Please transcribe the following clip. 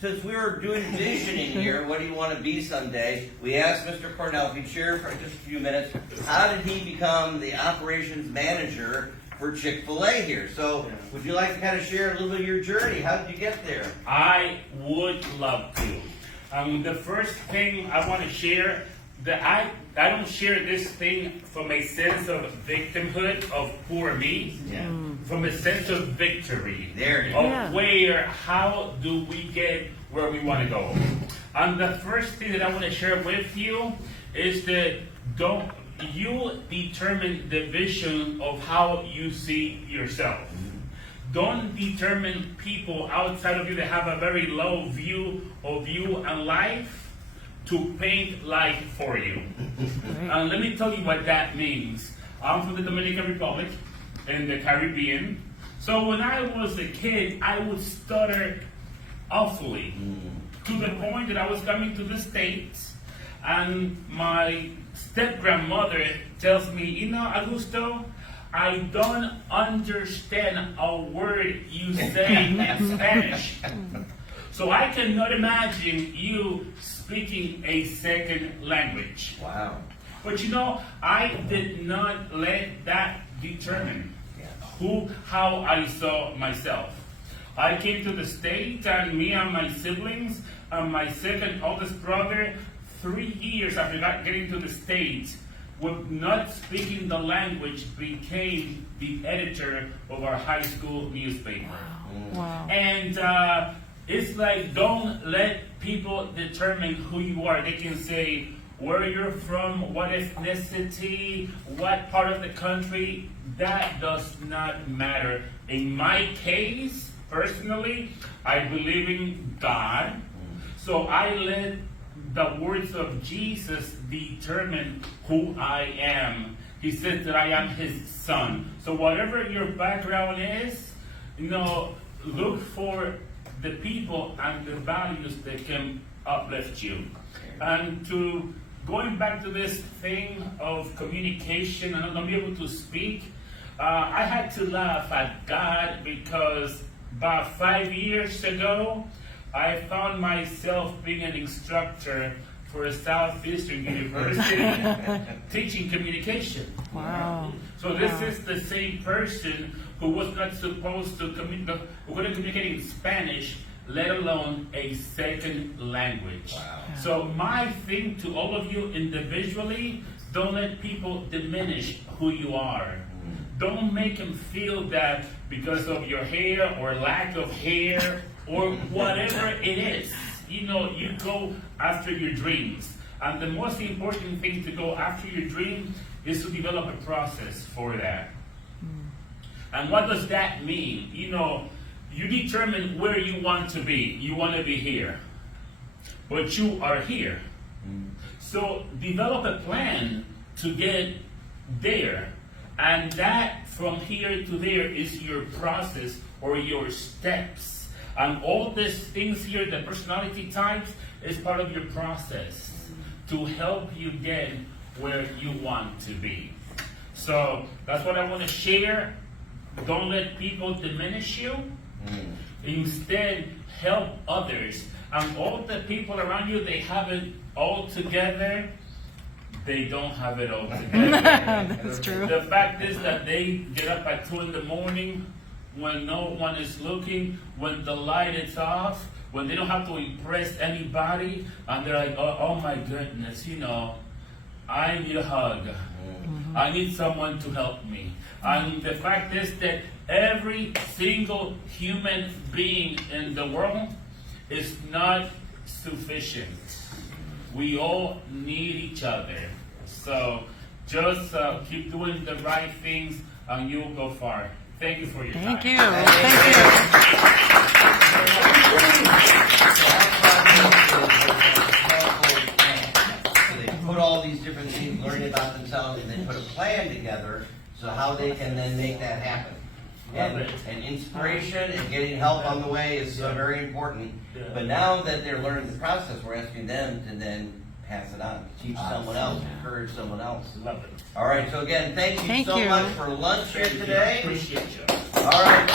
since we were doing visioning here, what do you want to be someday? We asked Mr. Cornell if he'd share for just a few minutes, how did he become the operations manager for Chick-fil-A here? So, would you like to kind of share a little bit of your journey? How did you get there? I would love to. The first thing I want to share, that I don't share this thing from a sense of victimhood of poor me, from a sense of victory. There you go. How do we get where we want to go? And the first thing that I want to share with you is that you determine the vision of how you see yourself. Don't determine people outside of you that have a very low view of you and life to paint life for you. And let me tell you what that means. I'm from the Dominican Republic in the Caribbean. So when I was a kid, I would stutter awfully to the point that I was coming to the States and my step-grandmother tells me, you know, Augusto, I don't understand a word you say in Spanish. So I cannot imagine you speaking a second language. Wow. But you know, I did not let that determine how I saw myself. I came to the States, and me and my siblings and my second oldest brother, 3 years after getting to the States, with not speaking the language, became the editor of our high school newspaper. Wow. And it's like, don't let people determine who you are. They can say where you're from, what ethnicity, what part of the country. That does not matter. In my case, personally, I believe in God. So I let the words of Jesus determine who I am. He said that I am his son. So whatever your background is, look for the people and the values that can uplift you. And going back to this thing of communication and not being able to speak, I had to laugh at God because about 5 years ago, I found myself being an instructor for a Southeastern University teaching communication. Wow. So this is the same person who was not supposed to who couldn't communicate in Spanish, let alone a second language. Wow. So my thing to all of you individually, don't let people diminish who you are. Don't make them feel that because of your hair or lack of hair or whatever it is. You go after your dreams. And the most important thing to go after your dream is to develop a process for that. And what does that mean? You determine where you want to be. You want to be here. But you are here. So develop a plan to get there. And that from here to there is your process or your steps. And all these things here, the personality types, is part of your process to help you get where you want to be. So that's what I want to share. Don't let people diminish you. Instead, help others. And all the people around you, they have it all together. They don't have it all together. That's true. The fact is that they get up at 2 in the morning when no one is looking, when the light is off, when they don't have to impress anybody, and they're like, oh my goodness, I need a hug. I need someone to help me. And the fact is that every single human being in the world is not sufficient. We all need each other. So just keep doing the right things and you'll go far. Thank you for your time. Thank you. So they put all these different things, learning about themselves, and they put a plan together so how they can then make that happen. And inspiration and getting help on the way is very important. But now that they're learning the process, we're asking them to then pass it on, teach someone else, encourage someone else. Love it. All right, so again, thank you Thank so you. much for lunch here today. Appreciate you. All right.